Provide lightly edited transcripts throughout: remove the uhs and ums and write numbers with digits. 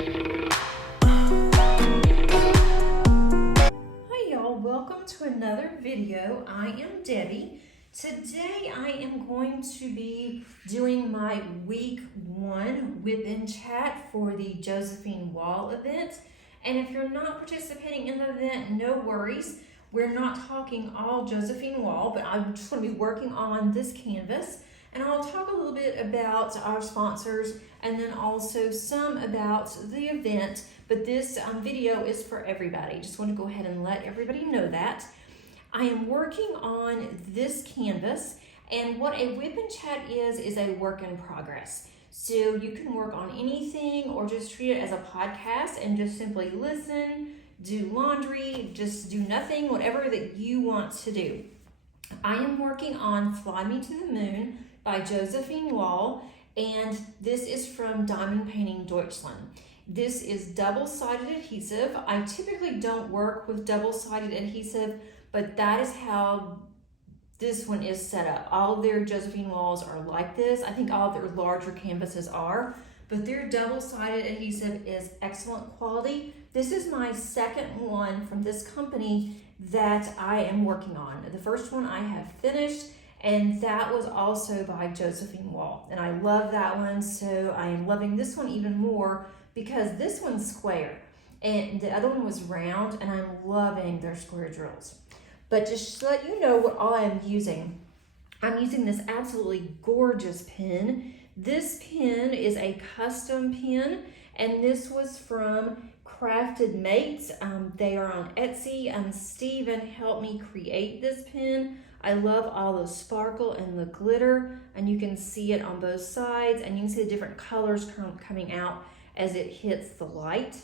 Welcome to another video. I am Debbie. Today I am going to be doing my week 1 WiP Chat for the Josephine Wall event. And if you're not participating in the event, no worries. We're not talking all Josephine Wall, but I'm just going to be working on this canvas. And I'll talk a little bit about our sponsors and then also some about the event. But this video is for everybody. Just want to go ahead and let everybody know that. I am working on this canvas, and what a WiP Chat is a work in progress. So you can work on anything or just treat it as a podcast and just simply listen, do laundry, just do nothing, whatever that you want to do. I am working on Fly Me to the Moon by Josephine Wall, and this is from Diamond Painting Deutschland. This is double-sided adhesive. I typically don't work with double-sided adhesive, but that is how this one is set up. All of their Josephine Walls are like this. I think all of their larger canvases are, but their double-sided adhesive is excellent quality. This is my second one from this company that I am working on. The first one I have finished, and that was also by Josephine Wall. And I love that one, so I am loving this one even more because this one's square and the other one was round, and I'm loving their square drills. But just to let you know what all I'm using this absolutely gorgeous pen. This pen is a custom pen, and this was from CraftedMakes. They are on Etsy, and Steven helped me create this pen. I love all the sparkle and the glitter, and you can see it on both sides, and you can see the different colors coming out as it hits the light.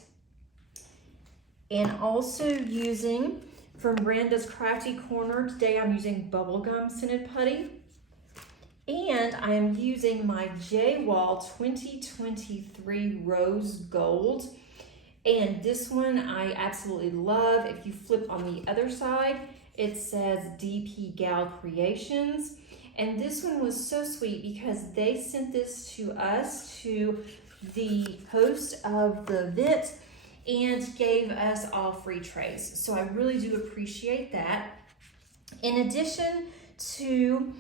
And also using from Brenda's Crafty Corner, today I'm using bubblegum scented putty. And I am using my J-Wall 2023 Rose Gold. And this one I absolutely love. If you flip on the other side, it says DpGalCreations. And this one was so sweet because they sent this to us, to the host of the event, and gave us all free trays. So I really do appreciate that. In addition to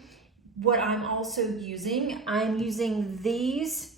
what I'm also using, I'm using these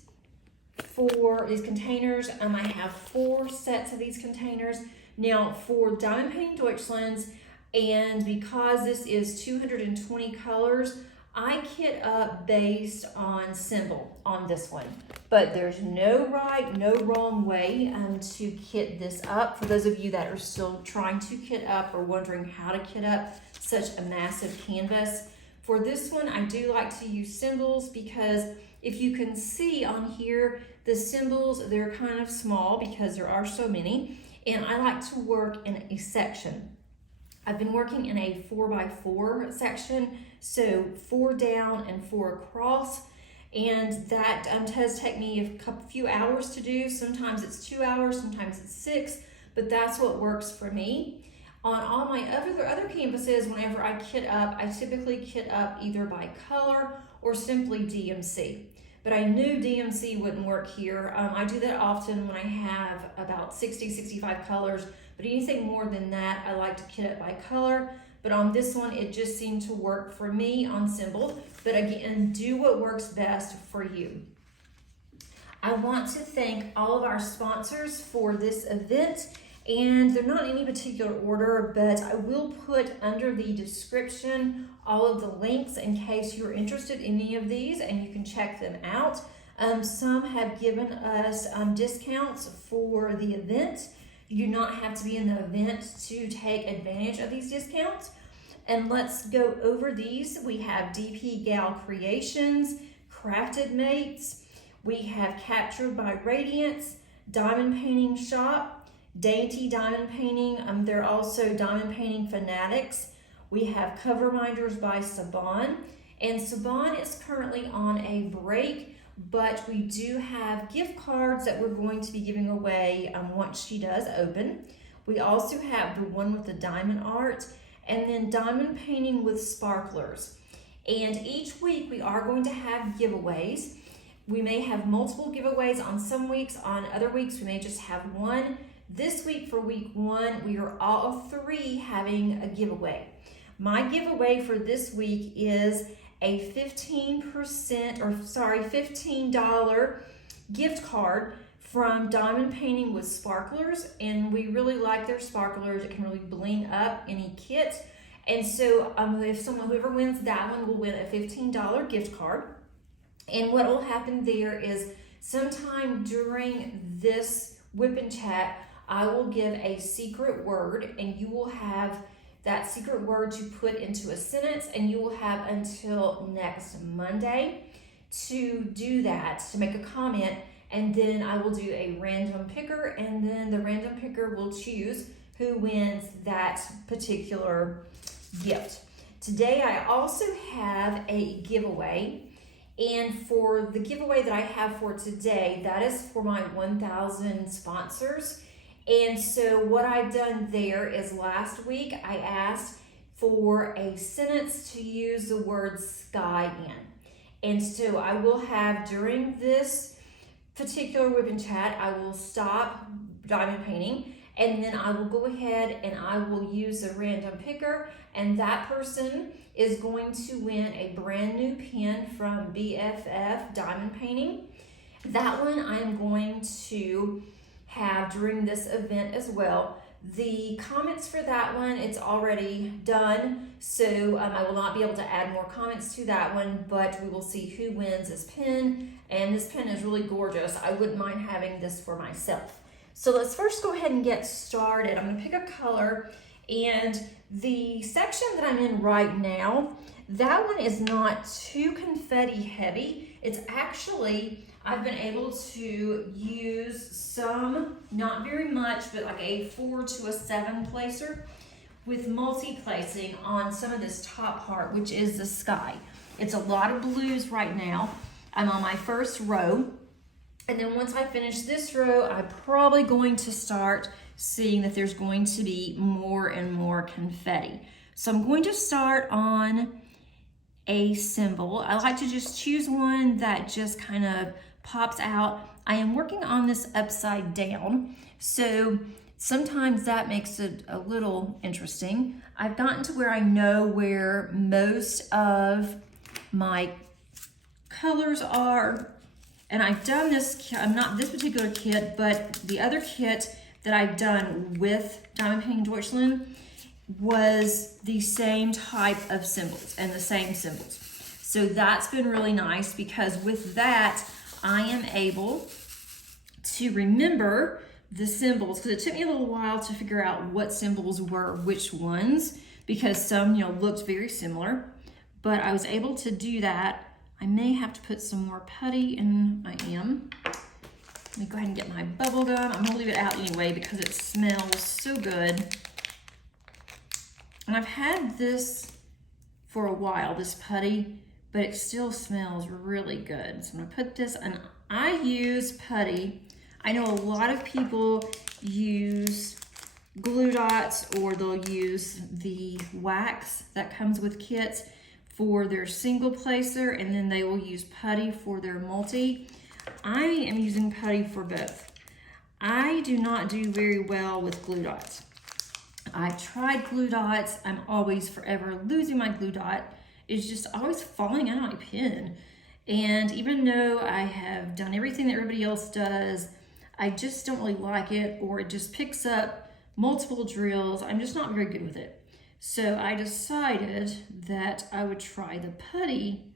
for these containers. I have 4 sets of these containers. Now for Diamond Painting Deutschland, and because this is 220 colors, I kit up based on symbol on this one. But there's no right, no wrong way to kit this up. For those of you that are still trying to kit up or wondering how to kit up such a massive canvas, for this one I do like to use symbols because if you can see on here, the symbols, they're kind of small because there are so many, and I like to work in a section. I've been working in a 4x4 section, so 4 down and 4 across, and that does take me a few hours to do. Sometimes it's 2 hours, sometimes it's 6, but that's what works for me. On all my other canvases, whenever I kit up, I typically kit up either by color or simply DMC. But I knew DMC wouldn't work here. I do that often when I have about 60, 65 colors, but anything more than that, I like to kit up by color. But on this one, it just seemed to work for me on symbol. But again, do what works best for you. I want to thank all of our sponsors for this event, and they're not in any particular order, but I will put under the description all of the links in case you're interested in any of these, and you can check them out. Some have given us discounts for the event. You do not have to be in the event to take advantage of these discounts. And let's go over these. We have DpGalCreations, CraftedMakes, we have Captured by Radiance, Diamond Painting Shop, Dainty Diamond Painting. They're also Diamond Painting Fanatics. We have Coverminders by Siobhan. And Siobhan is currently on a break, but we do have gift cards that we're going to be giving away once she does open. We also have the one with the diamond art, and then diamond painting with sparklers. And each week we are going to have giveaways. We may have multiple giveaways on some weeks. On other weeks, we may just have one. This week, for week 1, we are all 3 having a giveaway. My giveaway for this week is a $15 gift card from Diamond Painting with Sparklers, and we really like their sparklers. It can really bling up any kit. And so whoever wins that one will win a $15 gift card. And what will happen there is sometime during this WiP Chat, I will give a secret word, and you will have that secret word to put into a sentence, and you will have until next Monday to do that, to make a comment, and then I will do a random picker, and then the random picker will choose who wins that particular gift. Today I also have a giveaway, and for the giveaway that I have for today, that is for my 1,000 sponsors. And so what I've done there is last week I asked for a sentence to use the word sky in. And so I will have, during this particular WiP Chat, I will stop diamond painting, and then I will go ahead and I will use a random picker, and that person is going to win a brand new pen from BFF Diamond Painting. That one I am going to have during this event as well. The comments for that one, it's already done, so I will not be able to add more comments to that one, but we will see who wins this pen, and this pen is really gorgeous. I wouldn't mind having this for myself. So let's first go ahead and get started. I'm gonna pick a color, and the section that I'm in right now, that one is not too confetti heavy. It's actually, I've been able to use some, not very much, but like a 4 to a 7 placer with multi-placing on some of this top part, which is the sky. It's a lot of blues right now. I'm on my first row. And then once I finish this row, I'm probably going to start seeing that there's going to be more and more confetti. So I'm going to start on a symbol. I like to just choose one that just kind of pops out. I am working on this upside down, so sometimes that makes it a little interesting. I've gotten to where I know where most of my colors are, and I've done this, not this particular kit, but the other kit that I've done with Diamond Painting Deutschland was the same type of symbols and the same symbols. So that's been really nice, because with that, I am able to remember the symbols, because it took me a little while to figure out what symbols were which ones, because some, looked very similar, but I was able to do that. I may have to put some more putty, and I am. Let me go ahead and get my bubble gum. I'm gonna leave it out anyway because it smells so good. And I've had this for a while, this putty, but it still smells really good. So I'm gonna put this, and I use putty. I know a lot of people use glue dots, or they'll use the wax that comes with kits for their single placer, and then they will use putty for their multi. I am using putty for both. I do not do very well with glue dots. I've tried glue dots. I'm always forever losing my glue dot. It's just always falling out of my pen. And even though I have done everything that everybody else does, I just don't really like it, or it just picks up multiple drills. I'm just not very good with it. So I decided that I would try the putty,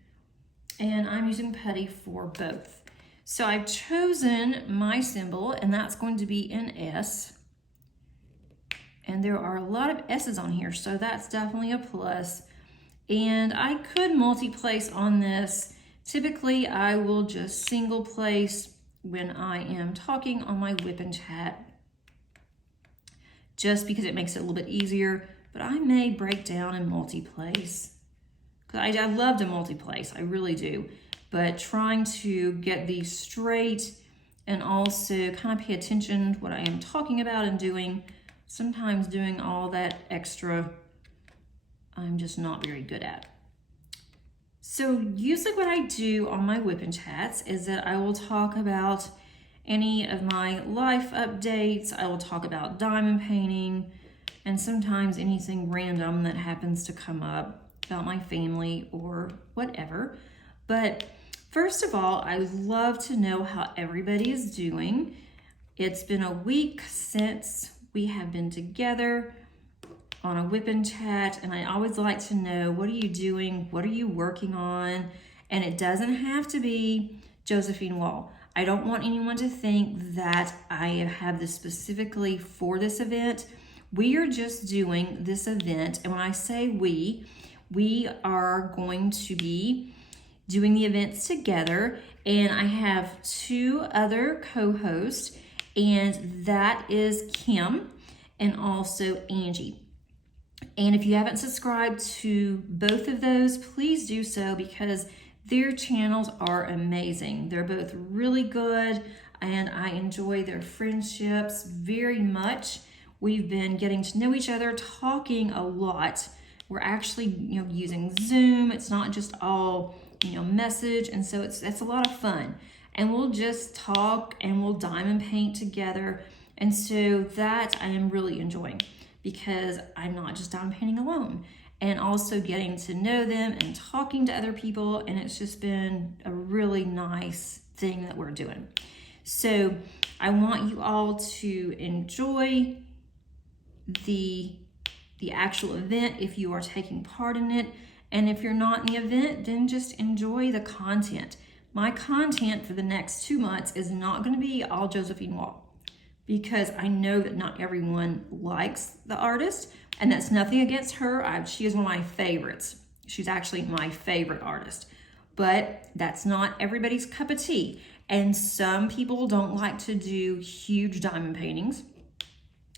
and I'm using putty for both. So I've chosen my symbol, and that's going to be an S. And there are a lot of S's on here, so that's definitely a plus. And I could multi-place on this. Typically, I will just single place when I am talking on my WiP Chat, just because it makes it a little bit easier. But I may break down and multi-place, because I love to multi-place, I really do. But trying to get these straight and also kind of pay attention to what I am talking about and doing, sometimes doing all that extra, I'm just not very good at. So usually what I do on my WiP Chats is that I will talk about any of my life updates. I will talk about diamond painting and sometimes anything random that happens to come up about my family or whatever. But first of all, I would love to know how everybody is doing. It's been a week since we have been together on a WiP Chat, and I always like to know, what are you doing? What are you working on? And it doesn't have to be Josephine Wall. I don't want anyone to think that I have this specifically for this event. We are just doing this event, and when I say we are going to be doing the events together, and I have 2 other co-hosts, and that is Kim and also Angie. And if you haven't subscribed to both of those, please do so, because their channels are amazing. They're both really good, and I enjoy their friendships very much. We've been getting to know each other, talking a lot. We're actually, using Zoom. It's not just all, message, and so it's a lot of fun. And we'll just talk and we'll diamond paint together, and so that I am really enjoying, because I'm not just diamond painting alone, and also getting to know them and talking to other people, and it's just been a really nice thing that we're doing. So I want you all to enjoy the actual event if you are taking part in it, and if you're not in the event, then just enjoy the content. My content for the next 2 months is not going to be all Josephine Wall, because I know that not everyone likes the artist, and that's nothing against her. She is one of my favorites. She's actually my favorite artist, but that's not everybody's cup of tea. And some people don't like to do huge diamond paintings,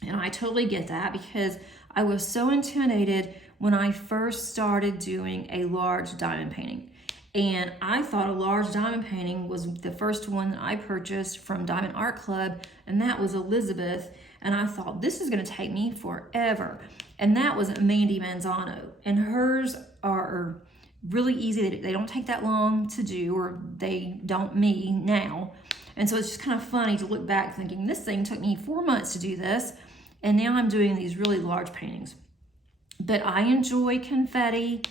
and I totally get that, because I was so intimidated when I first started doing a large diamond painting. And I thought a large diamond painting was the first one that I purchased from Diamond Art Club, and that was Elizabeth. And I thought, this is gonna take me forever. And that was Mandy Manzano. And hers are really easy. They don't take that long to do, or they don't me now. And so it's just kind of funny to look back thinking, this thing took me 4 months to do this, and now I'm doing these really large paintings. But I enjoy confetti.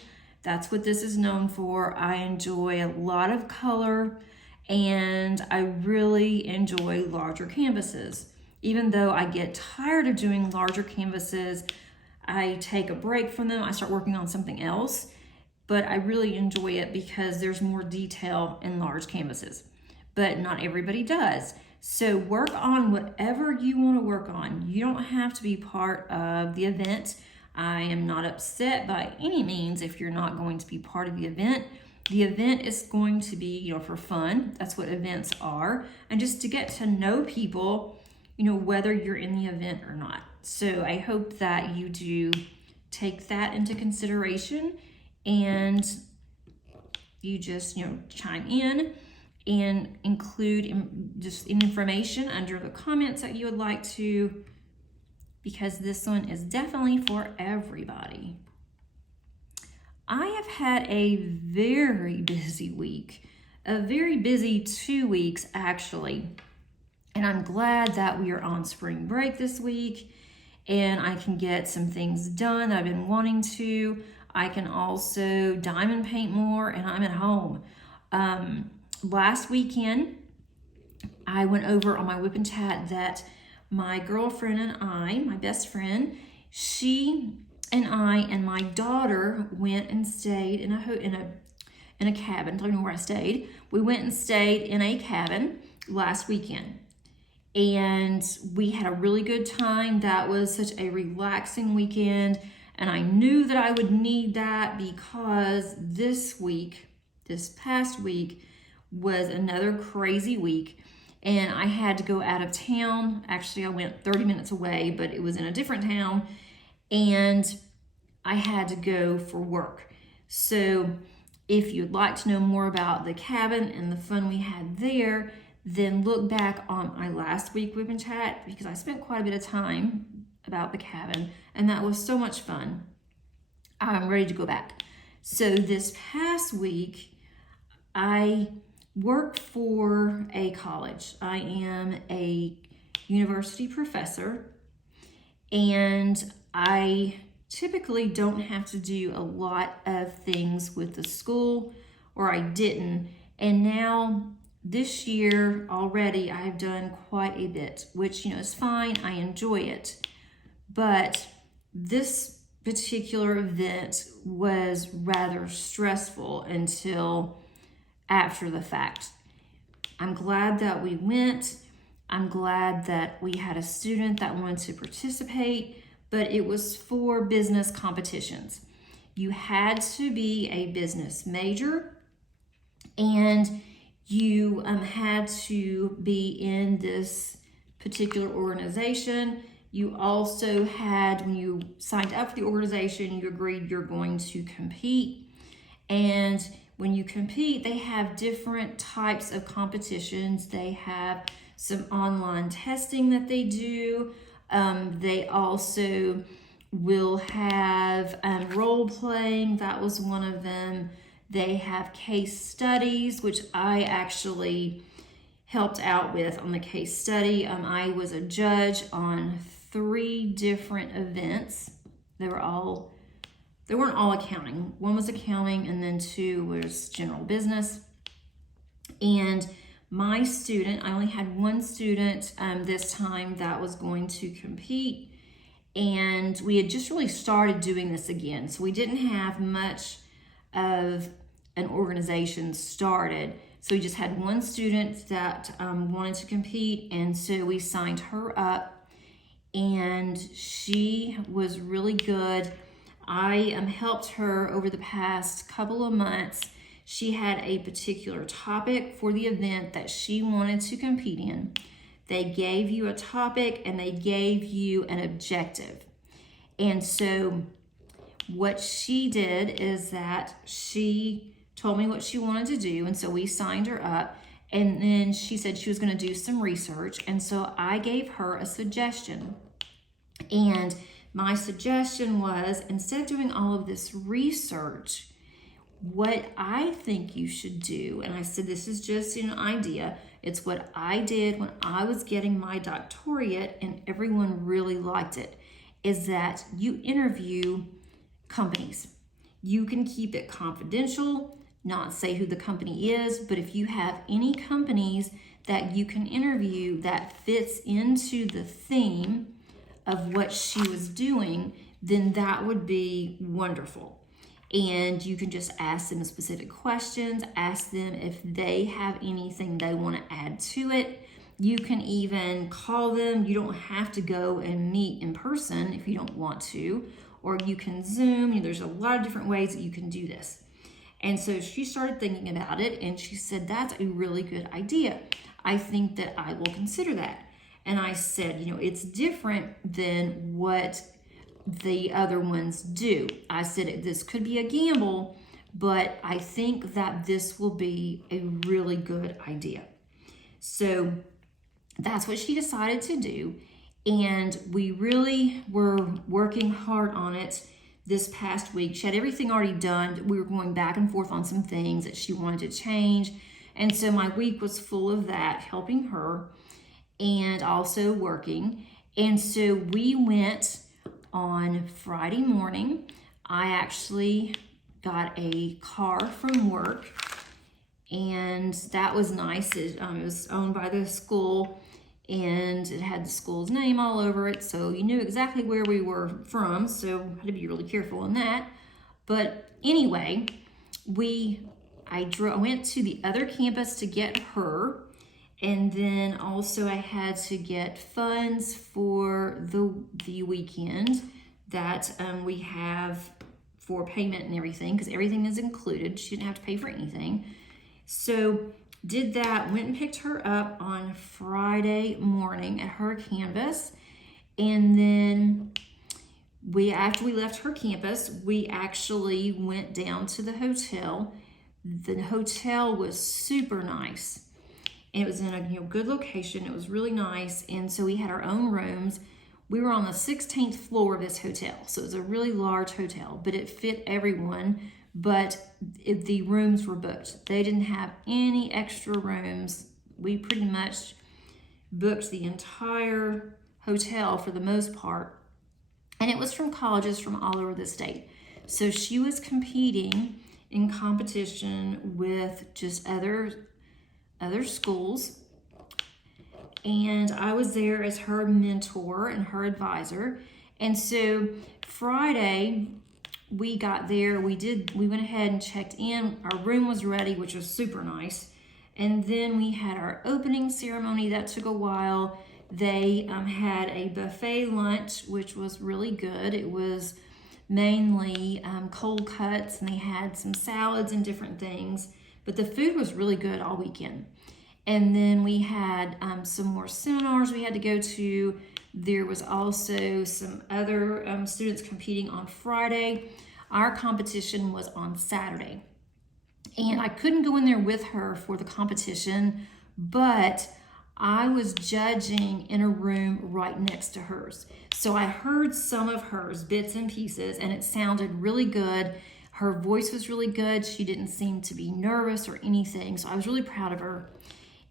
That's what this is known for. I enjoy a lot of color, and I really enjoy larger canvases. Even though I get tired of doing larger canvases, I take a break from them. I start working on something else, but I really enjoy it because there's more detail in large canvases. But not everybody does. So work on whatever you want to work on. You don't have to be part of the event. I am not upset by any means if you're not going to be part of the event. The event is going to be, for fun. That's what events are. And just to get to know people, whether you're in the event or not. So I hope that you do take that into consideration, and you just, chime in and include just information under the comments that you would like to, because this one is definitely for everybody. I have had a very busy week, a very busy 2 weeks actually, and I'm glad that we are on spring break this week, and I can get some things done that I've been wanting to. I can also diamond paint more, and I'm at home. Last weekend, I went over on my WiP Chat that my girlfriend and I, my best friend, she and I and my daughter went and stayed in a cabin. Don't know where I stayed. We went and stayed in a cabin last weekend, and we had a really good time. That was such a relaxing weekend, and I knew that I would need that because this past week was another crazy week, and I had to go out of town. Actually, I went 30 minutes away, but it was in a different town, and I had to go for work. So if you'd like to know more about the cabin and the fun we had there, then look back on my last week WiP Chat, because I spent quite a bit of time about the cabin, and that was so much fun. I'm ready to go back. So this past week, I work for a college. I am a university professor, and I typically don't have to do a lot of things with the school, or I didn't. And now this year already I have done quite a bit, which, is fine. I enjoy it. But this particular event was rather stressful until after the fact. I'm glad that we went. I'm glad that we had a student that wanted to participate, but it was for business competitions. You had to be a business major, and you had to be in this particular organization. You also had, when you signed up for the organization, you agreed you're going to compete. And when you compete, they have different types of competitions. They have some online testing that they do. They also will have role playing. That was one of them. They have case studies, which I actually helped out with on the case study. I was a judge on 3 different events. They weren't all accounting. 1 was accounting, and then 2 was general business. And my student, I only had 1 student this time that was going to compete, and we had just really started doing this again. So we didn't have much of an organization started. So we just had 1 student that wanted to compete, and so we signed her up, and she was really good. I helped her over the past couple of months. She had a particular topic for the event that she wanted to compete in. They gave you a topic and they gave you an objective. And so what she did is that she told me what she wanted to do, and so we signed her up, and then she said she was going to do some research, and so I gave her a suggestion. And my suggestion was, instead of doing all of this research, what I think you should do, and I said this is just an idea, it's what I did when I was getting my doctorate and everyone really liked it, is that you interview companies. You can keep it confidential, not say who the company is, but if you have any companies that you can interview that fits into the theme of what she was doing, then that would be wonderful. And you can just ask them specific questions, ask them if they have anything they want to add to it. You can even call them. You don't have to go and meet in person if you don't want to, or you can Zoom. There's a lot of different ways that you can do this. And so she started thinking about it, and she said, that's a really good idea. I think that I will consider that. And I said, it's different than what the other ones do. I said, this could be a gamble, but I think that this will be a really good idea. So that's what she decided to do. And we really were working hard on it this past week. She had everything already done. We were going back and forth on some things that she wanted to change. And so my week was full of that, helping her and also working. And so we went on Friday morning. I actually got a car from work, and that was nice. It was owned by the school, and it had the school's name all over it, so you knew exactly where we were from, so I had to be really careful in that. But anyway, I went to the other campus to get her, and then also I had to get funds for the weekend that we have for payment and everything, because everything is included. She didn't have to pay for anything. So did that, went and picked her up on Friday morning at her campus. And then after we left her campus, we actually went down to the hotel. The hotel was super nice. It was in a good location. It was really nice. And so we had our own rooms. We were on the 16th floor of this hotel. So it was a really large hotel, but it fit everyone but the rooms were booked. They didn't have any extra rooms. We pretty much booked the entire hotel for the most part. And it was from colleges from all over the state. So she was competing in competition with just other schools. And I was there as her mentor and her advisor. And so Friday, we got there, we went ahead and checked in. Our room was ready, which was super nice. And then we had our opening ceremony. That took a while. They had a buffet lunch, which was really good. It was mainly cold cuts, and they had some salads and different things. But the food was really good all weekend. And then we had some more seminars we had to go to. There was also some other students competing on Friday. Our competition was on Saturday. And I couldn't go in there with her for the competition, but I was judging in a room right next to hers. So I heard some of hers, bits and pieces, and it sounded really good. Her voice was really good. She didn't seem to be nervous or anything, so I was really proud of her.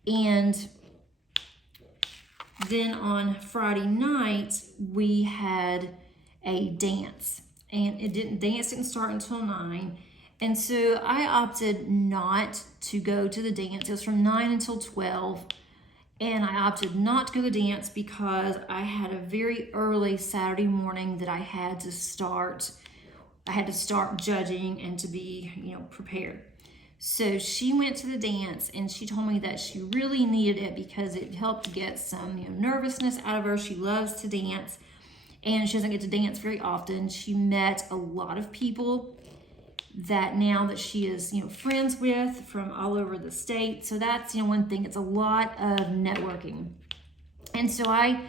And then on Friday night, we had a dance, and dance didn't start until 9. And so I opted not to go to the dance. It was from 9 until 12. And I opted not to go to the dance because I had a very early Saturday morning that I had to start judging and to be, prepared. So she went to the dance, and she told me that she really needed it because it helped get some nervousness out of her. She loves to dance, and she doesn't get to dance very often. She met a lot of people that now that she is friends with from all over the state. So that's one thing. It's a lot of networking. And so I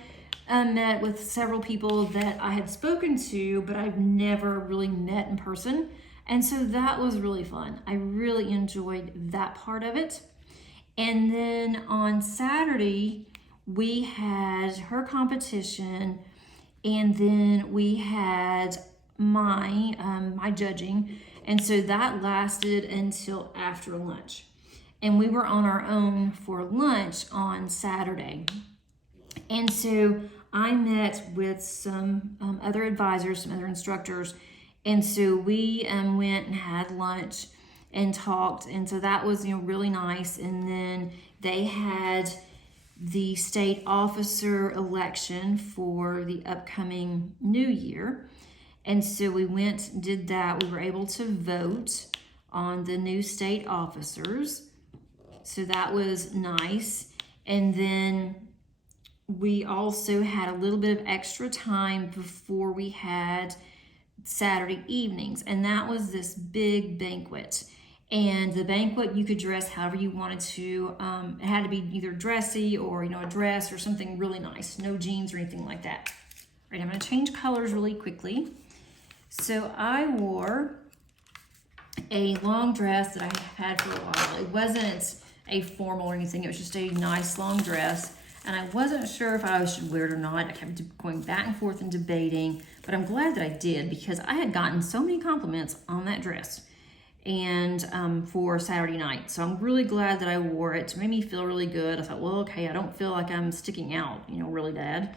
met with several people that I had spoken to, but I've never really met in person. And so that was really fun. I really enjoyed that part of it. And then on Saturday, we had her competition, and then we had my judging. And so that lasted until after lunch. And we were on our own for lunch on Saturday. And so I met with some other advisors, some other instructors. And so we went and had lunch and talked. And so that was really nice. And then they had the state officer election for the upcoming new year. And so we went and did that. We were able to vote on the new state officers. So that was nice. And then we also had a little bit of extra time before we had Saturday evenings. And that was this big banquet. And the banquet, you could dress however you wanted to. It had to be either dressy or, a dress or something really nice. No jeans or anything like that. All right, I'm going to change colors really quickly. So I wore a long dress that I had for a while. It wasn't a formal or anything. It was just a nice long dress. And I wasn't sure if I should wear it or not. I kept going back and forth and debating. But I'm glad that I did because I had gotten so many compliments on that dress and for Saturday night. So I'm really glad that I wore it. It made me feel really good. I thought, well, okay, I don't feel like I'm sticking out, really bad.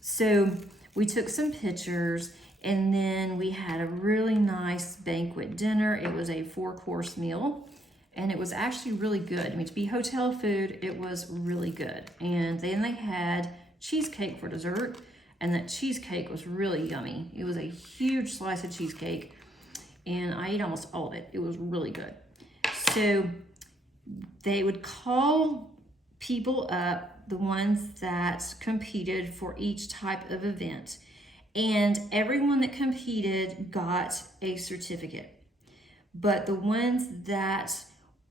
So we took some pictures. And then we had a really nice banquet dinner. It was a 4-course meal, and it was actually really good. To be hotel food, it was really good. And then they had cheesecake for dessert, and that cheesecake was really yummy. It was a huge slice of cheesecake, and I ate almost all of it. It was really good. So they would call people up, the ones that competed for each type of event. And everyone that competed got a certificate. But the ones that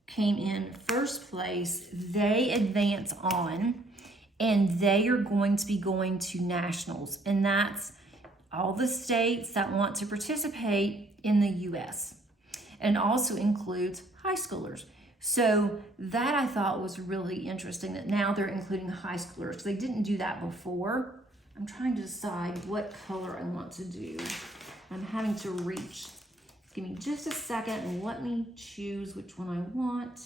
came in first place, they advance on, and they are going to be going to nationals. And that's all the states that want to participate in the U.S. And also includes high schoolers. So that I thought was really interesting that now they're including high schoolers. They didn't do that before. I'm trying to decide what color I want to do. I'm having to reach Give me just a second and let me choose which one I want.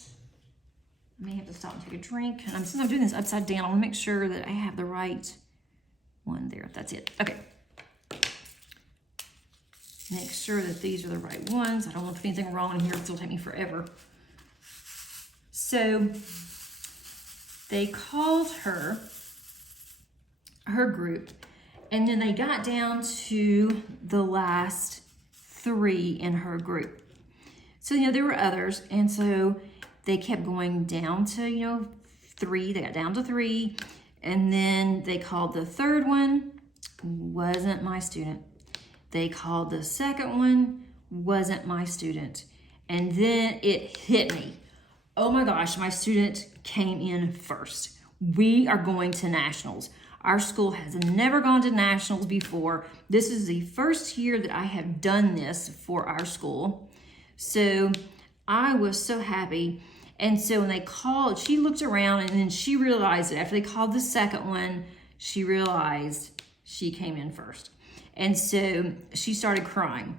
I may have to stop and take a drink. And since I'm doing this upside down, I want to make sure that I have the right one there. That's it. Okay. Make sure that these are the right ones. I don't want to put anything wrong in here. It'll take me forever. So they called her group, and then they got down to the last 3 in her group. So, there were others, and so they kept going down to, 3. They got down to 3, and then they called the 3rd one, wasn't my student. They called the 2nd one, wasn't my student. And then it hit me. Oh my gosh, my student came in first. We are going to nationals. Our school has never gone to nationals before. This is the first year that I have done this for our school. So I was so happy. And so when they called, she looked around and then she realized that after they called the 2nd one, she realized she came in first. And so she started crying.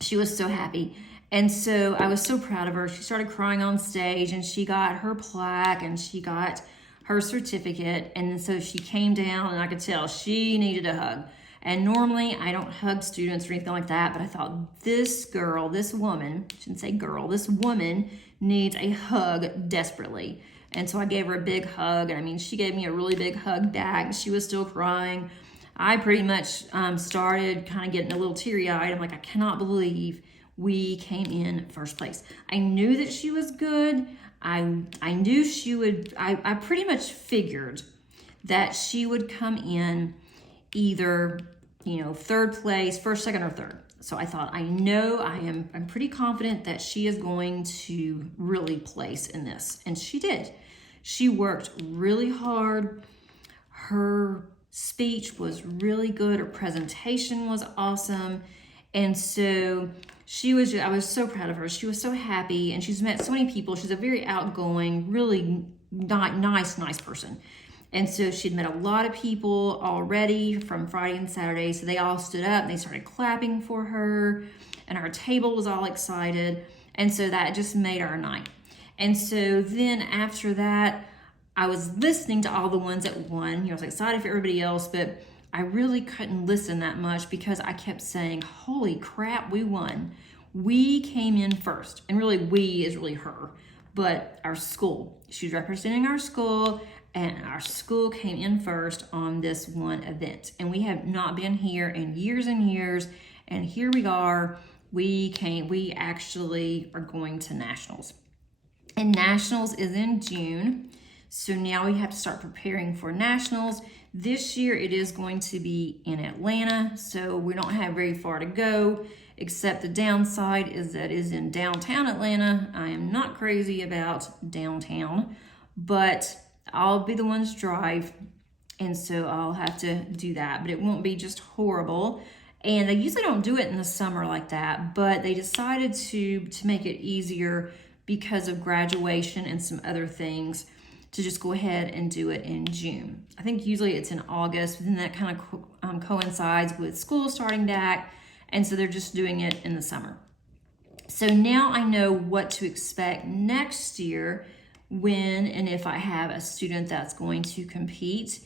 She was so happy. And so I was so proud of her. She started crying on stage, and she got her plaque and she got her certificate. And so she came down, and I could tell she needed a hug. And normally I don't hug students or anything like that, but I thought this girl, this woman, I shouldn't say girl, this woman needs a hug desperately. And so I gave her a big hug. And I mean, she gave me a really big hug back. She was still crying. I pretty much started kind of getting a little teary-eyed. I'm like, I cannot believe we came in first place. I knew that she was good. I knew she would, I pretty much figured that she would come in either, 3rd place, 1st, 2nd, or 3rd. So I thought, I'm pretty confident that she is going to really place in this. And she did. She worked really hard. Her speech was really good. Her presentation was awesome. And so I was so proud of her. She was so happy, and she's met so many people. She's a very outgoing, really nice person. And so she'd met a lot of people already from Friday and Saturday. So they all stood up and they started clapping for her, and our table was all excited. And so that just made our night. And so then after that, I was listening to all the ones that won. I was excited for everybody else, but I really couldn't listen that much because I kept saying, holy crap, we won. We came in first. And really, we is really her, but our school. She's representing our school, and our school came in first on this one event. And we have not been here in years and years, and here we are. We actually are going to nationals. And nationals is in June. So now we have to start preparing for nationals. This year it is going to be in Atlanta, so we don't have very far to go, except the downside is that it is in downtown Atlanta. I am not crazy about downtown, but I'll be the one to drive, and so I'll have to do that, but it won't be just horrible. And they usually don't do it in the summer like that, but they decided to make it easier because of graduation and some other things, to just go ahead and do it in June. I think usually it's in August, but then that kind of coincides with school starting back, and so they're just doing it in the summer. So now I know what to expect next year when and if I have a student that's going to compete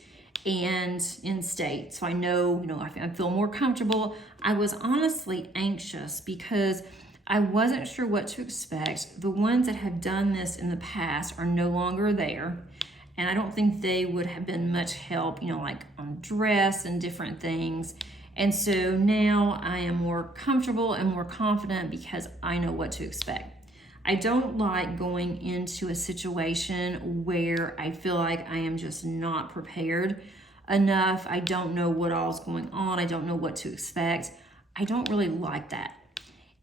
and in state. So I know, I feel more comfortable. I was honestly anxious because I wasn't sure what to expect. The ones that have done this in the past are no longer there. And I don't think they would have been much help, like on dress and different things. And so now I am more comfortable and more confident because I know what to expect. I don't like going into a situation where I feel like I am just not prepared enough. I don't know what all's going on. I don't know what to expect. I don't really like that.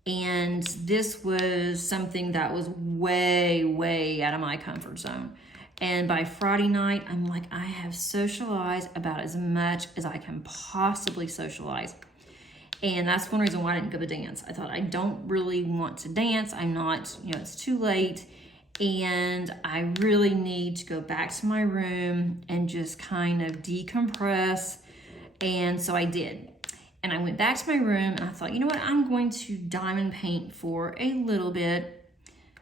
And this was something that was way, way out of my comfort zone. And by Friday night, I'm like, I have socialized about as much as I can possibly socialize. And that's one reason why I didn't go to dance. I thought, I don't really want to dance. I'm not, it's too late. And I really need to go back to my room and just kind of decompress. And so I did. And I went back to my room and I thought, you know what, I'm going to diamond paint for a little bit.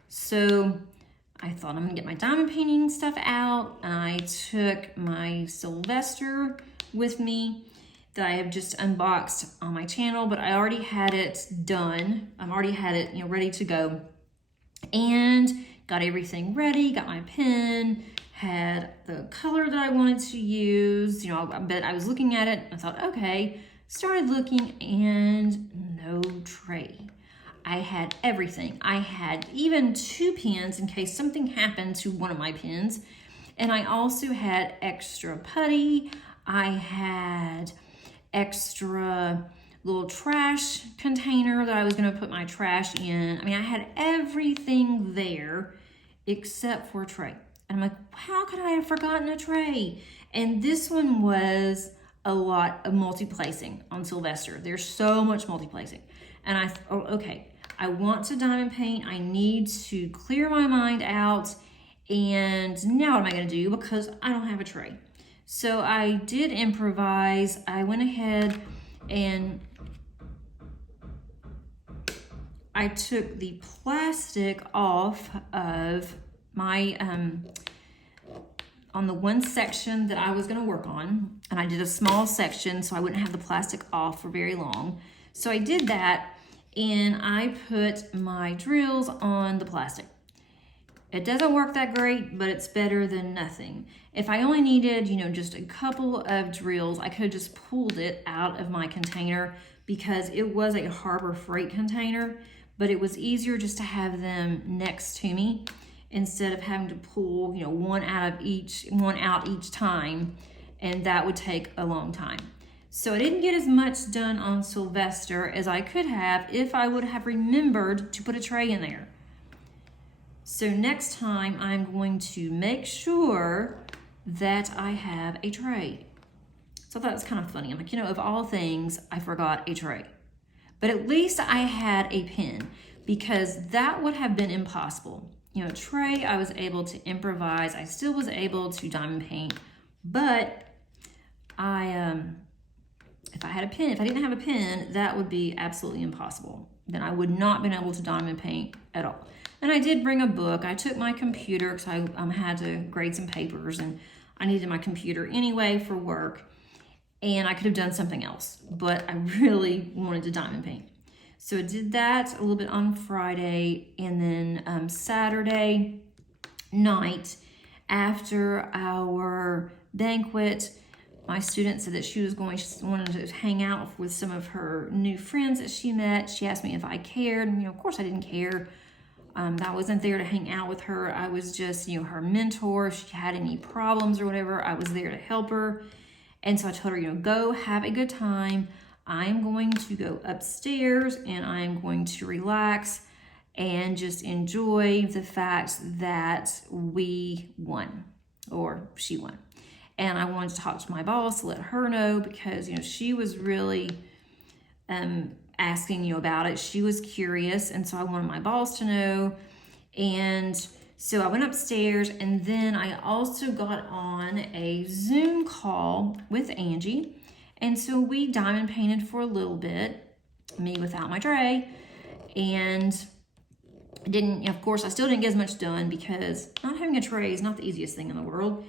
So I thought I'm gonna get my diamond painting stuff out. I took my Sylvester with me that I have just unboxed on my channel, but I already had it done. I've already had it, you know, ready to go. And got everything ready, got my pen, had the color that I wanted to use. You know, but I was looking at it, I thought, okay, started looking, and no tray. I had everything. I had even 2 pens in case something happened to one of my pens. And I also had extra putty. I had extra little trash container that I was gonna put my trash in. I mean, I had everything there except for a tray. And I'm like, how could I have forgotten a tray? And this one was a lot of multi-placing on Sylvester. There's so much multi-placing. And I thought, oh, okay, I want to diamond paint. I need to clear my mind out. And now what am I gonna do? Because I don't have a tray. So I did improvise. I went ahead and I took the plastic off of my, on the one section that I was gonna work on, and I did a small section so I wouldn't have the plastic off for very long. So I did that, and I put my drills on the plastic. It doesn't work that great, but it's better than nothing. If I only needed, you know, just a couple of drills, I could have just pulled it out of my container because it was a Harbor Freight container, but it was easier just to have them next to me instead of having to pull, you know, one out each time, and that would take a long time. So I didn't get as much done on Sylvester as I could have if I would have remembered to put a tray in there. So next time I'm going to make sure that I have a tray. So I thought it was kind of funny. I'm like, you know, of all things, I forgot a tray. But at least I had a pen, because that would have been impossible. You know, tray, I was able to improvise. I still was able to diamond paint, but if I had a pen, if I didn't have a pen, that would be absolutely impossible. Then I would not have been able to diamond paint at all. And I did bring a book. I took my computer because I had to grade some papers, and I needed my computer anyway for work. And I could have done something else, but I really wanted to diamond paint. So I did that a little bit on Friday, and then Saturday night after our banquet, my student said that she wanted to hang out with some of her new friends that she met. She asked me if I cared, and, you know, of course I didn't care. I wasn't there to hang out with her. I was just, you know, her mentor. If she had any problems or whatever, I was there to help her. And so I told her, you know, go have a good time. I'm going to go upstairs and I'm going to relax and just enjoy the fact that we won, or she won. And I wanted to talk to my boss, let her know, because, you know, she was really asking, you know, about it. She was curious, and so I wanted my boss to know. And so I went upstairs, and then I also got on a Zoom call with Angie. And so we diamond painted for a little bit, me without my tray. And of course, I still didn't get as much done because not having a tray is not the easiest thing in the world,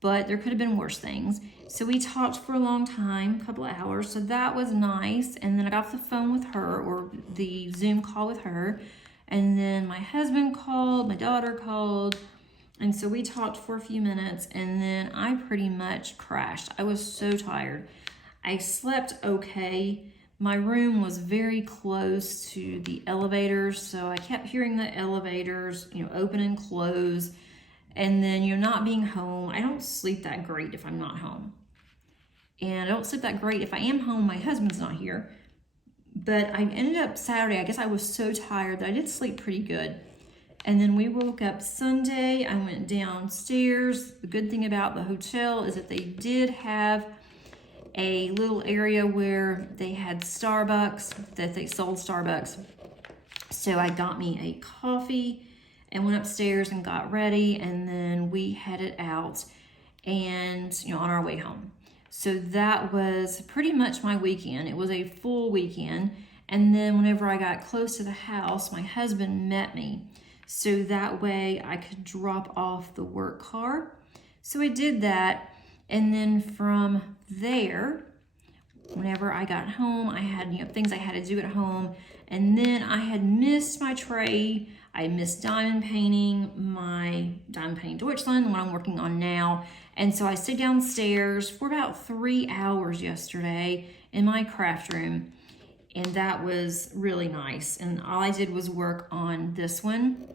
but there could have been worse things. So we talked for a long time, a couple of hours, so that was nice. And then I got off the phone with her, or the Zoom call with her. And then my husband called, my daughter called. And so we talked for a few minutes, and then I pretty much crashed. I was so tired. I slept okay. My room was very close to the elevators, so I kept hearing the elevators, you know, open and close. And then, you know, not being home, I don't sleep that great if I'm not home. And I don't sleep that great if I am home, my husband's not here. But I ended up Saturday, I guess I was so tired that I did sleep pretty good. And then we woke up Sunday, I went downstairs. The good thing about the hotel is that they did have a little area where they had Starbucks, that they sold Starbucks. So I got me a coffee and went upstairs and got ready, and then we headed out and, you know, on our way home. So that was pretty much my weekend. It was a full weekend. And then whenever I got close to the house, my husband met me. So that way I could drop off the work car. So I did that. And then from there, whenever I got home, I had things I had to do at home. And then I had missed my tray. I missed diamond painting, my diamond painting Deutschland, the one I'm working on now. And so I stayed downstairs for about 3 hours yesterday in my craft room. And that was really nice. And all I did was work on this one.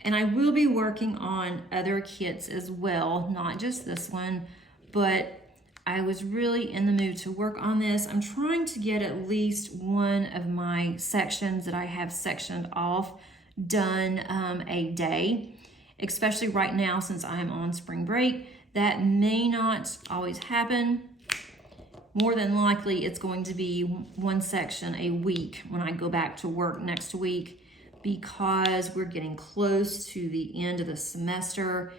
And I will be working on other kits as well, not just this one, but I was really in the mood to work on this. I'm trying to get at least one of my sections that I have sectioned off done a day, especially right now since I'm on spring break. That may not always happen. More than likely, it's going to be one section a week when I go back to work next week, because we're getting close to the end of the semester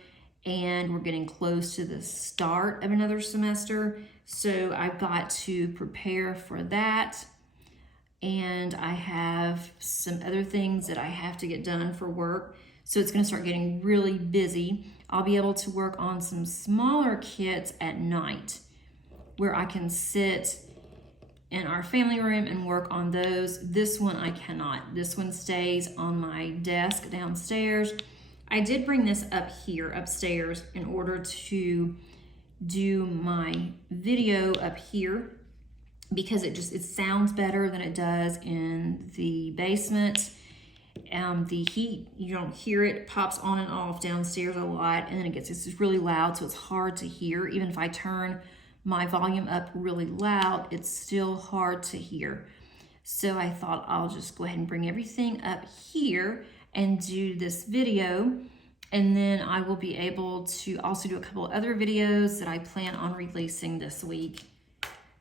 and we're getting close to the start of another semester. So I've got to prepare for that. And I have some other things that I have to get done for work. So it's gonna start getting really busy. I'll be able to work on some smaller kits at night where I can sit in our family room and work on those. This one I cannot. This one stays on my desk downstairs. I did bring this up here upstairs in order to do my video up here, because it sounds better than it does in the basement. The heat, you don't hear it, pops on and off downstairs a lot, and then it's just really loud, so it's hard to hear. Even if I turn my volume up really loud, it's still hard to hear. So I thought I'll just go ahead and bring everything up here and do this video. And then I will be able to also do a couple other videos that I plan on releasing this week.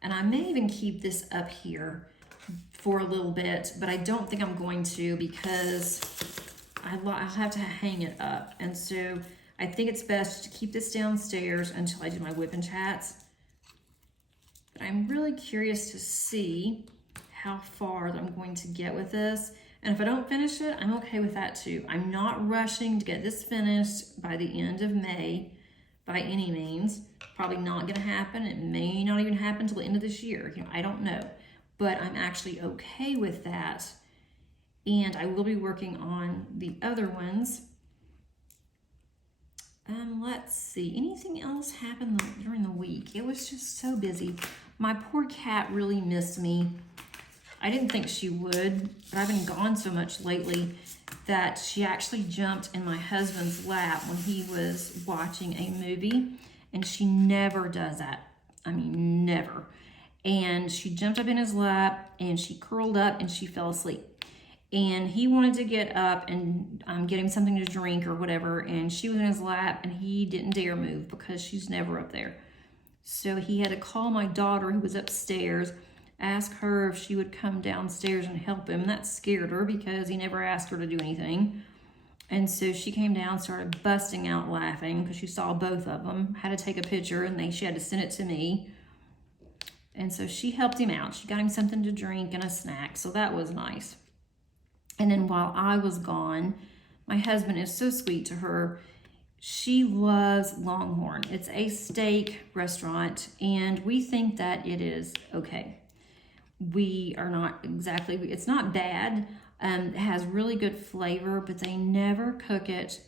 And I may even keep this up here for a little bit, but I don't think I'm going to, because I'll have to hang it up. And so I think it's best to keep this downstairs until I do my WiP Chats. But I'm really curious to see how far that I'm going to get with this. And if I don't finish it, I'm okay with that too. I'm not rushing to get this finished by the end of May by any means. Probably not gonna happen. It may not even happen till the end of this year. I don't know. But I'm actually okay with that. And I will be working on the other ones. Let's see, anything else happened during the week? It was just so busy. My poor cat really missed me. I didn't think she would, but I've been gone so much lately that she actually jumped in my husband's lap when he was watching a movie, and she never does that. I mean, never. And she jumped up in his lap and she curled up and she fell asleep. And he wanted to get up and get him something to drink or whatever, and she was in his lap and he didn't dare move because she's never up there. So he had to call my daughter, who was upstairs, ask her if she would come downstairs and help him. That scared her because he never asked her to do anything. And so she came down, started busting out laughing because she saw both of them, had to take a picture, and she had to send it to me. And so she helped him out. She got him something to drink and a snack, so that was nice. And then while I was gone, my husband is so sweet to her. She loves Longhorn. It's a steak restaurant, and we think that it is okay. We are not exactly, it's not bad. It has really good flavor, but they never cook it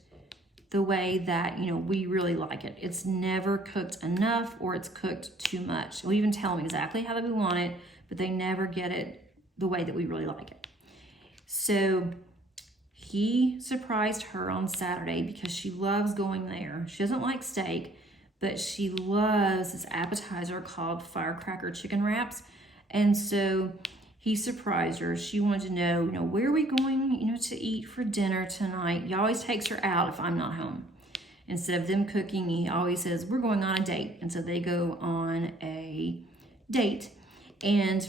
the way that, we really like it. It's never cooked enough, or it's cooked too much. We even tell them exactly how we want it, but they never get it the way that we really like it. So he surprised her on Saturday because she loves going there. She doesn't like steak, but she loves this appetizer called firecracker chicken wraps. And so he surprised her. She wanted to know, where are we going, to eat for dinner tonight? He always takes her out if I'm not home. Instead of them cooking, he always says, we're going on a date. And so they go on a date. And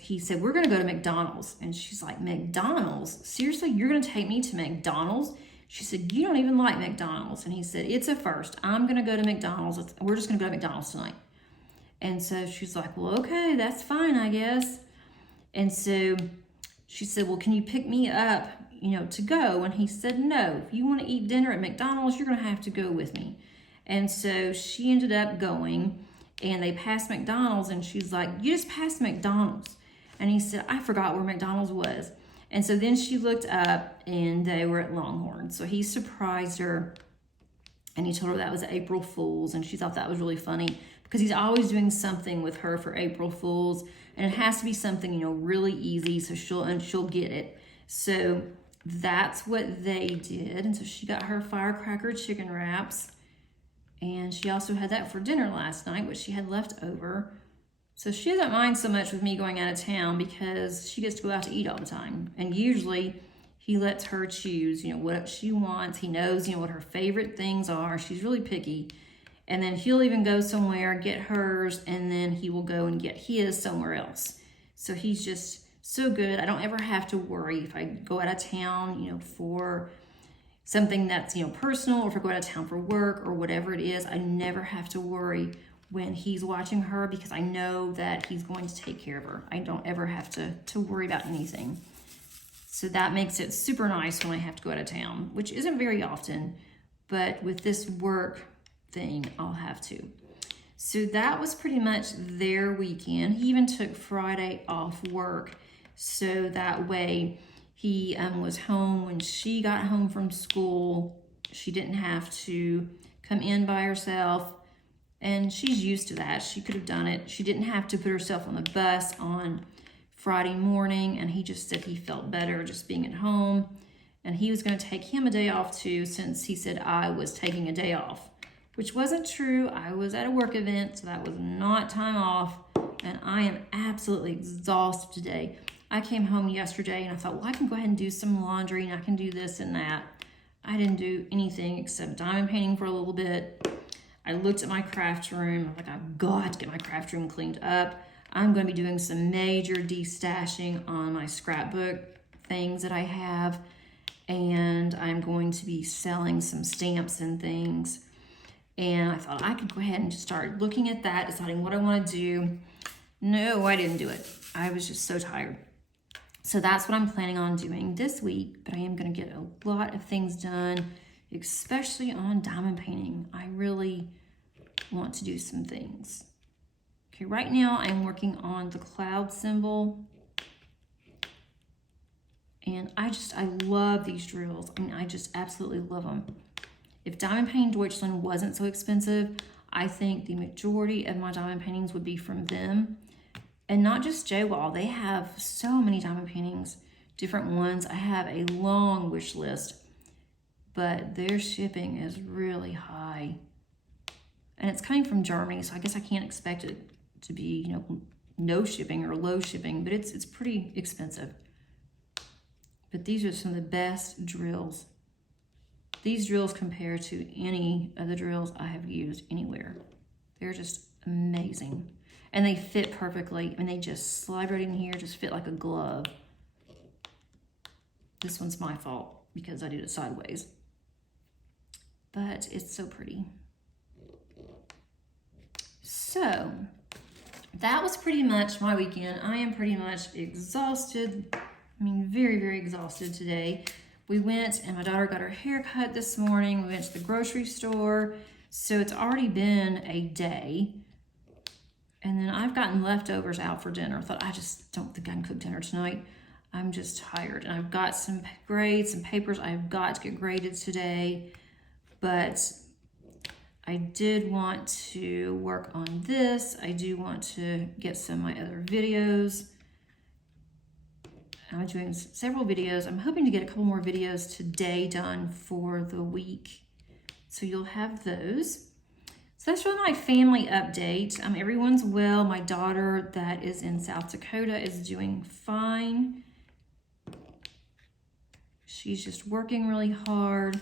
he said, we're going to go to McDonald's. And she's like, McDonald's? Seriously, you're going to take me to McDonald's? She said, you don't even like McDonald's. And he said, it's a first. I'm going to go to McDonald's. We're just going to go to McDonald's tonight. And so she's like, well, okay, that's fine, I guess. And so she said, well, can you pick me up, to go? And he said, no, if you want to eat dinner at McDonald's, you're going to have to go with me. And so she ended up going, and they passed McDonald's, and she's like, you just passed McDonald's. And he said, I forgot where McDonald's was. And so then she looked up, and they were at Longhorn. So he surprised her, and he told her that was April Fool's, and she thought that was really funny because he's always doing something with her for April Fool's, and it has to be something, really easy, so she'll get it. So that's what they did. And so she got her firecracker chicken wraps, and she also had that for dinner last night, which she had left over. So she doesn't mind so much with me going out of town because she gets to go out to eat all the time. And usually he lets her choose, what she wants. He knows, what her favorite things are. She's really picky. And then he'll even go somewhere, get hers, and then he will go and get his somewhere else. So he's just so good. I don't ever have to worry if I go out of town, for something that's, personal, or if I go out of town for work or whatever it is. I never have to worry when he's watching her because I know that he's going to take care of her. I don't ever have to worry about anything. So that makes it super nice when I have to go out of town, which isn't very often, but with this work thing, I'll have to. So that was pretty much their weekend. He even took Friday off work, so that way he was home when she got home from school. She didn't have to come in by herself, and she's used to that. She could have done it. She didn't have to put herself on the bus on Friday morning, and he just said he felt better just being at home, and he was going to take him a day off too, since he said I was taking a day off, which wasn't true. I was at a work event, so that was not time off, and I am absolutely exhausted today. I came home yesterday and I thought, well, I can go ahead and do some laundry and I can do this and that. I didn't do anything except diamond painting for a little bit. I looked at my craft room. I'm like, I've got to get my craft room cleaned up. I'm going to be doing some major destashing on my scrapbook things that I have, and I'm going to be selling some stamps and things. And I thought I could go ahead and just start looking at that, deciding what I want to do. No, I didn't do it. I was just so tired. So that's what I'm planning on doing this week, but I am going to get a lot of things done, especially on diamond painting. I really want to do some things. Okay, right now I'm working on the cloud symbol, and I love these drills. I mean, I just absolutely love them. If Diamond Painting Deutschland wasn't so expensive, I think the majority of my diamond paintings would be from them. And not just J-Wall, they have so many diamond paintings, different ones. I have a long wish list, but their shipping is really high. And it's coming from Germany, so I guess I can't expect it to be, no shipping or low shipping, but it's pretty expensive. But these are some of the best drills. These drills compare to any of the drills I have used anywhere. They're just amazing. And they fit perfectly. I mean, they just slide right in here, just fit like a glove. This one's my fault because I did it sideways. But it's so pretty. So that was pretty much my weekend. I am pretty much exhausted. I mean, very, very exhausted today. We went and my daughter got her hair cut this morning. We went to the grocery store. So it's already been a day. And then I've gotten leftovers out for dinner. I thought, I just don't think I can cook dinner tonight. I'm just tired. And I've got some grades, some papers I've got to get graded today. But I did want to work on this. I do want to get some of my other videos. I'm doing several videos. I'm hoping to get a couple more videos today done for the week. So you'll have those. So that's really my family update. Everyone's well. My daughter that is in South Dakota is doing fine. She's just working really hard,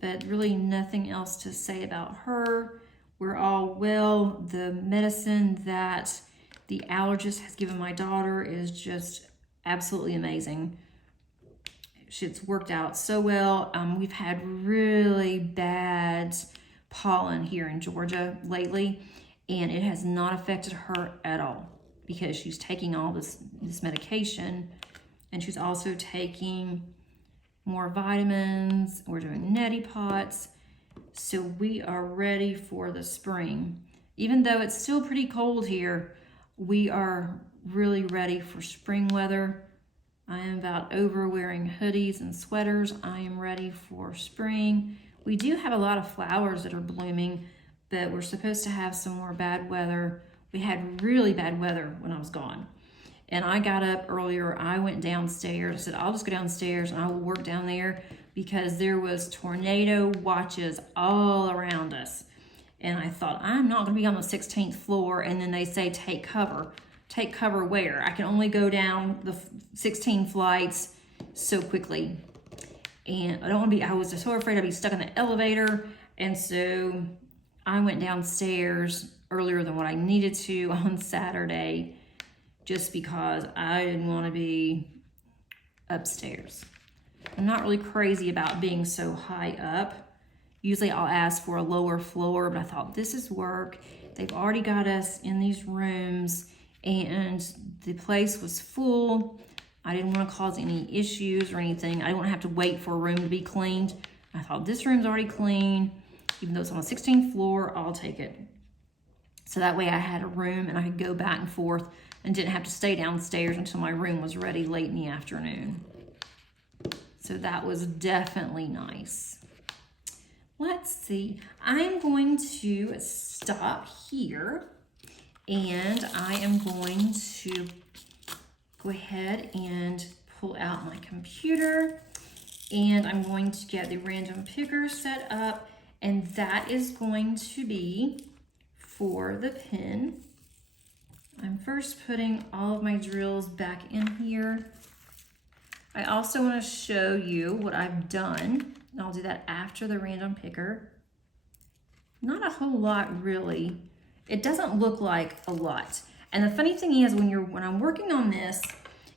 but really nothing else to say about her. We're all well. The medicine that the allergist has given my daughter is just absolutely amazing. it's worked out so well. We've had really bad pollen here in Georgia lately, and it has not affected her at all because she's taking all this medication, and she's also taking more vitamins. We're doing neti pots. So we are ready for the spring. Even though it's still pretty cold here, we are really ready for spring weather. I am about over wearing hoodies and sweaters. I am ready for spring. We do have a lot of flowers that are blooming, but we're supposed to have some more bad weather. We had really bad weather when I was gone. And I got up earlier, I went downstairs. I said, I'll just go downstairs and I will work down there because there was tornado watches all around us. And I thought, I'm not gonna be on the 16th floor. And then they say, take cover. Take cover where? I can only go down the 16 flights so quickly. And I don't wanna be, I was so afraid I'd be stuck in the elevator. And so I went downstairs earlier than what I needed to on Saturday, just because I didn't wanna be upstairs. I'm not really crazy about being so high up. Usually I'll ask for a lower floor, but I thought this is work. They've already got us in these rooms and the place was full. I didn't want to cause any issues or anything. I didn't want to have to wait for a room to be cleaned. I thought this room's already clean. Even though it's on the 16th floor, I'll take it. So that way I had a room and I could go back and forth and didn't have to stay downstairs until my room was ready late in the afternoon. So that was definitely nice. Let's see, I'm going to stop here and I am going to go ahead and pull out my computer and I'm going to get the random picker set up, and that is going to be for the pin. I'm first putting all of my drills back in here. I also want to show you what I've done. And I'll do that after the random picker. Not a whole lot really. It doesn't look like a lot. And the funny thing is when I'm working on this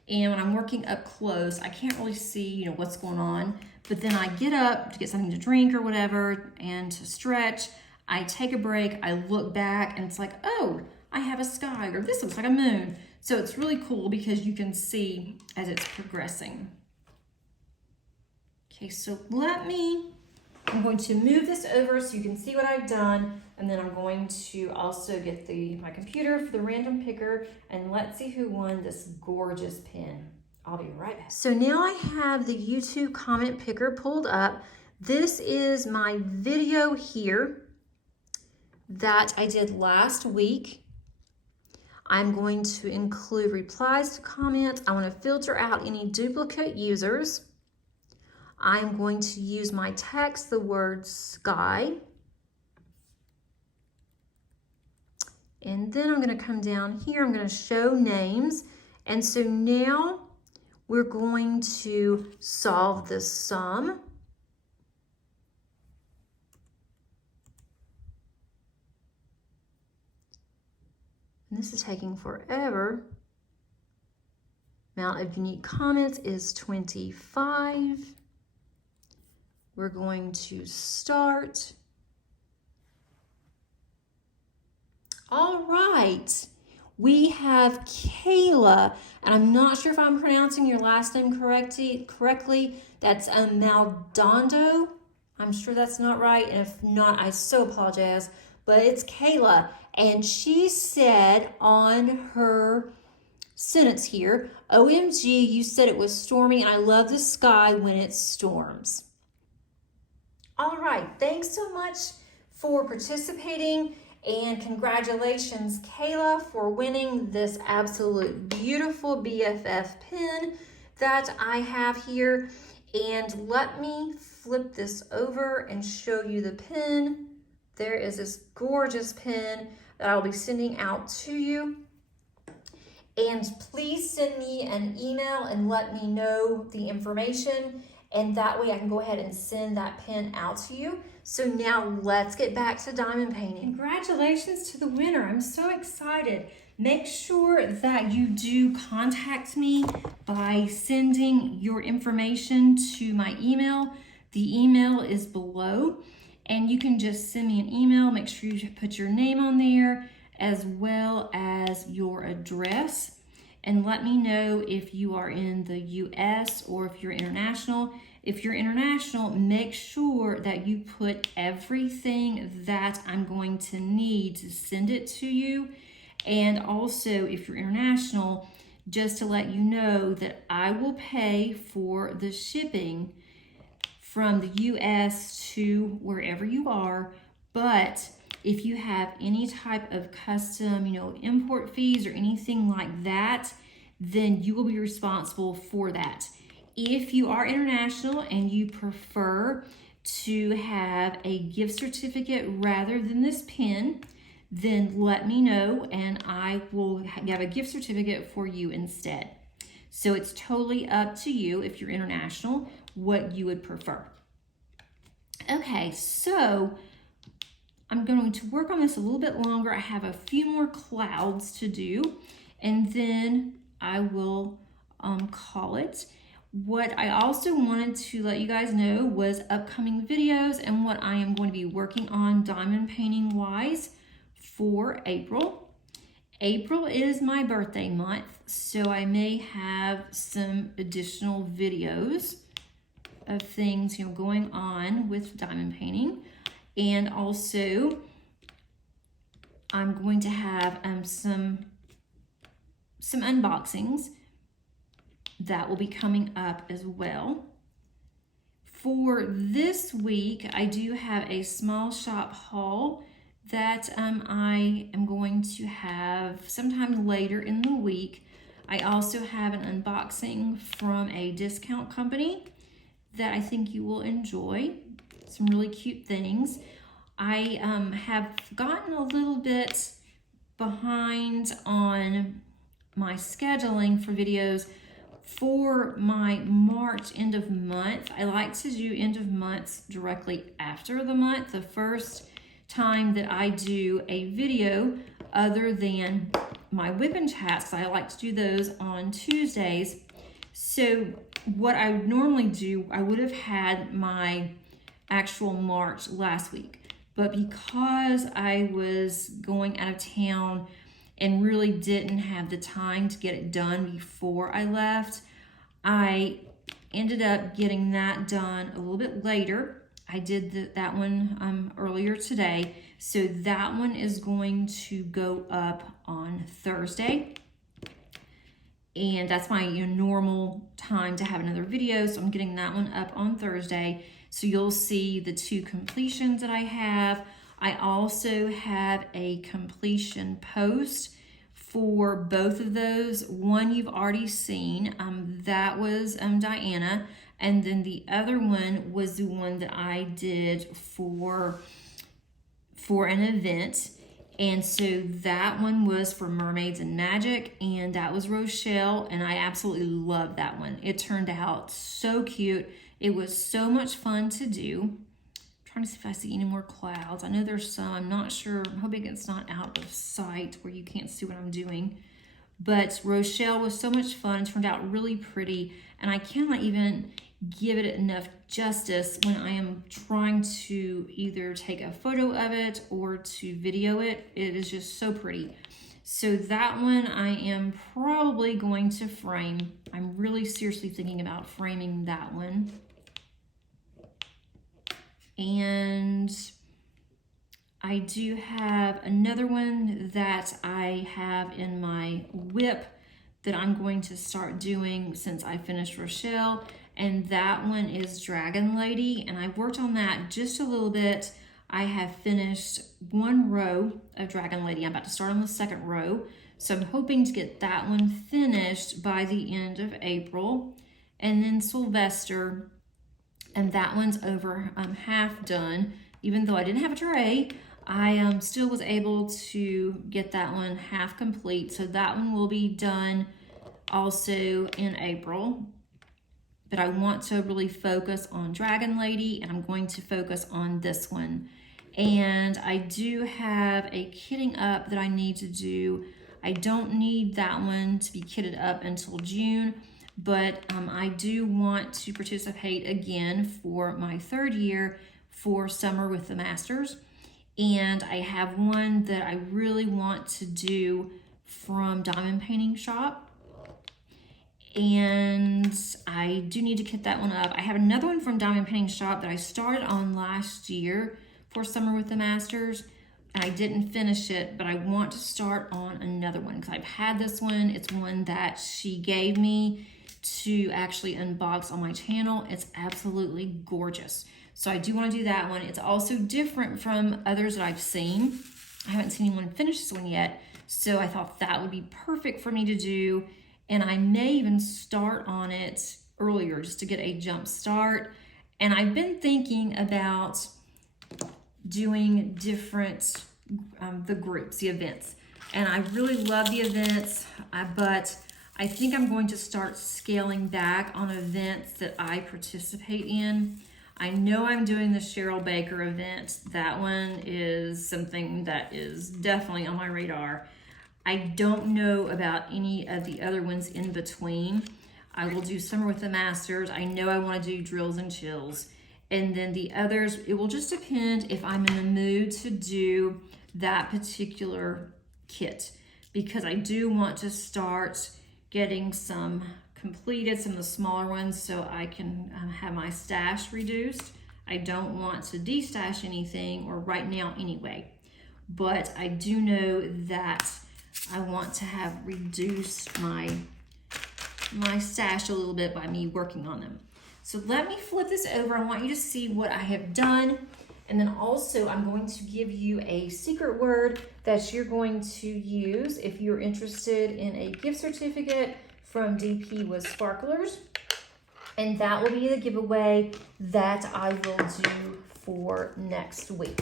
and when I'm working up close, I can't really see, what's going on. But then I get up to get something to drink or whatever and to stretch. I take a break, I look back and it's like, oh, I have a sky, or this looks like a moon. So it's really cool because you can see as it's progressing. Okay, so I'm going to move this over so you can see what I've done, and then I'm going to also get my computer for the random picker, and let's see who won this gorgeous pin. I'll be right back. So now I have the YouTube comment picker pulled up. This is my video here that I did last week. I'm going to include replies to comments. I want to filter out any duplicate users. I'm going to use my text, the word sky. And then I'm going to come down here. I'm going to show names. And so now we're going to solve the sum. And this is taking forever. Amount of unique comments is 25. We're going to start. All right, we have Kayla, and I'm not sure if I'm pronouncing your last name correctly. That's Maldonado. I'm sure that's not right, and if not, I so apologize, but it's Kayla, and she said on her sentence here, OMG, you said it was stormy, and I love the sky when it storms. All right, thanks so much for participating, and congratulations, Kayla, for winning this absolute beautiful BFF pin that I have here. And let me flip this over and show you the pin. There is this gorgeous pin that I'll be sending out to you. And please send me an email and let me know the information, and that way I can go ahead and send that pin out to you. So now let's get back to diamond painting. Congratulations to the winner. I'm so excited. Make sure that you do contact me by sending your information to my email. The email is below, and you can just send me an email. Make sure you put your name on there as well as your address, and let me know if you are in the US or if you're international. If you're international, make sure that you put everything that I'm going to need to send it to you. And also, if you're international, just to let you know that I will pay for the shipping from the US to wherever you are. But if you have any type of custom, import fees or anything like that, then you will be responsible for that. If you are international and you prefer to have a gift certificate rather than this pin, then let me know and I will have a gift certificate for you instead. So it's totally up to you, if you're international, what you would prefer. Okay, so I'm going to work on this a little bit longer. I have a few more clouds to do, and then I will call it. What I also wanted to let you guys know was upcoming videos and what I am going to be working on diamond painting wise for April. April is my birthday month, so I may have some additional videos of things going on with diamond painting. And also I'm going to have some unboxings that will be coming up as well. For this week, I do have a small shop haul that I am going to have sometime later in the week. I also have an unboxing from a discount company that I think you will enjoy. Some really cute things. I have gotten a little bit behind on my scheduling for videos for my March end of month. I like to do end of months directly after the month, the first time that I do a video other than my WiP Chats. I like to do those on Tuesdays. So what I would normally do, I would have had my actual March last week, but because I was going out of town and really didn't have the time to get it done before I left, I ended up getting that done a little bit later. I did that one earlier today, so that one is going to go up on Thursday, and that's my normal time to have another video, so I'm getting that one up on Thursday. So you'll see the 2 completions that I have. I also have a completion post for both of those. One you've already seen, that was Diana, and then the other one was the one that I did for an event. And so that one was for Mermaids and Magic, and that was Rochelle, and I absolutely loved that one. It turned out so cute. It was so much fun to do. I'm trying to see if I see any more clouds. I know there's some. I'm not sure. I'm hoping it's not out of sight where you can't see what I'm doing. But Rochelle was so much fun. It turned out really pretty, and I cannot even give it enough justice when I am trying to either take a photo of it or to video it. It is just so pretty. So that one I am probably going to frame. I'm really seriously thinking about framing that one. And I do have another one that I have in my WiP that I'm going to start doing since I finished Rochelle, and that one is Dragon Lady, and I've worked on that just a little bit. I have finished 1 row of Dragon Lady. I'm about to start on the 2nd row, so I'm hoping to get that one finished by the end of April. And then Sylvester, and that one's over half done. Even though I didn't have a tray, I still was able to get that one half complete. So that one will be done also in April. But I want to really focus on Dragon Lady, and I'm going to focus on this one. And I do have a kitting up that I need to do. I don't need that one to be kitted up until June, but I do want to participate again for my 3rd year for Summer with the Masters. And I have one that I really want to do from Diamond Painting Shop. And I do need to kit that one up. I have another one from Diamond Painting Shop that I started on last year for Summer with the Masters. And I didn't finish it, but I want to start on another one because I've had this one. It's one that she gave me to actually unbox on my channel. It's absolutely gorgeous. So I do want to do that one. It's also different from others that I've seen. I haven't seen anyone finish this one yet, so I thought that would be perfect for me to do. And I may even start on it earlier just to get a jump start. And I've been thinking about doing different, the groups, the events. And I really love the events, but I think I'm going to start scaling back on events that I participate in. I know I'm doing the Cheryl Baker event. That one is something that is definitely on my radar. I don't know about any of the other ones in between. I will do Summer with the Masters. I know I want to do Drills and Chills. And then the others, it will just depend if I'm in the mood to do that particular kit, because I do want to start getting some completed, some of the smaller ones, so I can have my stash reduced. I don't want to destash anything, or right now anyway, but I do know that I want to have reduced my stash a little bit by me working on them. So let me flip this over. I want you to see what I have done. And then also I'm going to give you a secret word that you're going to use if you're interested in a gift certificate from DP with Sparklers. And that will be the giveaway that I will do for next week.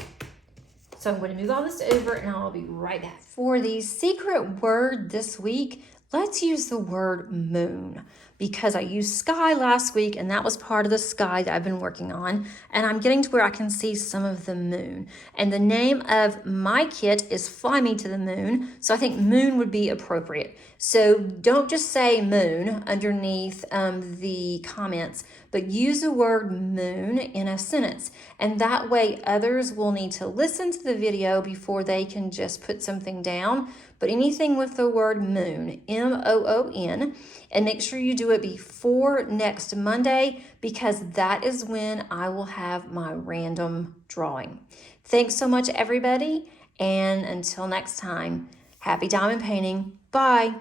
So I'm going to move all this over and I'll be right back. For the secret word this week, let's use the word moon, because I used sky last week and that was part of the sky that I've been working on. And I'm getting to where I can see some of the moon. And the name of my kit is Fly Me to the Moon. So I think moon would be appropriate. So don't just say moon underneath the comments, but use the word moon in a sentence. And that way others will need to listen to the video before they can just put something down. But anything with the word moon, M-O-O-N, and make sure you do it before next Monday, because that is when I will have my random drawing. Thanks so much, everybody, and until next time, happy diamond painting. Bye.